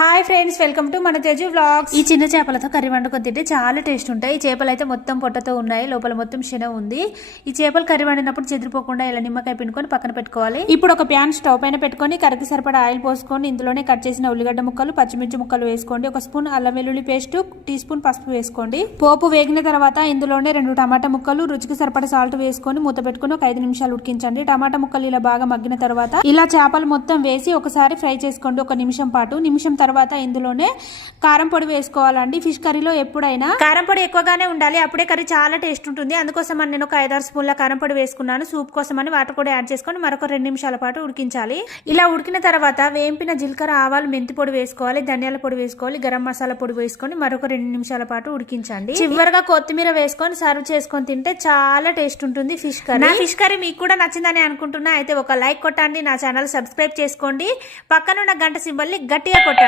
Hi friends, welcome to మన Teju vlogs. ఈ చిన్న చేపలతో కర్రీ వండుకొని తింటే చాలా టేస్ట్ ఉంటాయి. ఈ చేపలు అయితే మొత్తం పొట్టతో ఉన్నాయి, లోపల మొత్తం శన ఉంది. ఈ చేపలు కర్రీ వండినప్పుడు చెదిరిపోకుండా ఇలా నిమ్మకాయ పిండుకొని పక్కన పెట్టుకోవాలి. ఇప్పుడు ఒక ప్యాన్ స్టవ్ పైన పెట్టుకొని కర్రీకి సరిపడా ఆయిల్ పోసుకొని ఇందులోనే కట్ చేసిన ఉల్లిగడ్డ ముక్కలు, పచ్చిమిర్చి ముక్కలు వేసుకోండి. ఒక స్పూన్ అల్లం వెల్లుల్లి పేస్ట్, టీ స్పూన్ పసుపు వేసుకోండి. పోపు వేగిన తర్వాత ఇందులోనే 2 టమాటా ముక్కలు, రుచికి సరిపడా సాల్ట్ వేసుకొని మూత పెట్టుకుని ఒక 5 నిమిషాలు ఉడికించండి. టమాటా ముక్కలు ఇలా బాగా మగ్గిన తర్వాత ఇలా చేపలు మొత్తం వేసి ఒకసారి ఫ్రై చేసుకోండి 1 నిమిషం పాటు. నిమిషం తర్వాత ఇందులోనే కారం పొడి వేసుకోవాలండి. ఫిష్ కర్రీలో ఎప్పుడైనా కారం పొడి ఎక్కువగానే ఉండాలి, అప్పుడే కర్రీ చాలా టేస్ట్ ఉంటుంది. అందుకోసం నేను ఒక 5-6 స్పూన్ల కారం పొడి వేసుకున్నాను. సూప్ కోసం అని వాటర్ కూడా యాడ్ చేసుకొని మరొక 2 నిమిషాల పాటు ఉడికించాలి. ఇలా ఉడికిన తర్వాత వేంపిన జీలకర్ర, ఆవాలు, మెంతి పొడి వేసుకోవాలి, ధనియాల పొడి వేసుకోవాలి, గరం మసాలా పొడి వేసుకొని మరొక 2 నిమిషాల పాటు ఉడికించండి. చివరిగా కొత్తిమీర వేసుకొని సర్వ్ చేసుకొని తింటే చాలా టేస్ట్ ఉంటుంది ఫిష్ కర్రీ. నా ఫిష్ కర్రీ మీకు కూడా నచ్చిందని అనుకుంటున్నా. అయితే ఒక లైక్ కొట్టండి, నా ఛానల్ సబ్స్క్రైబ్ చేసుకోండి, పక్కనున్న గంట సింబల్ ని గట్టిగా కొట్టండి.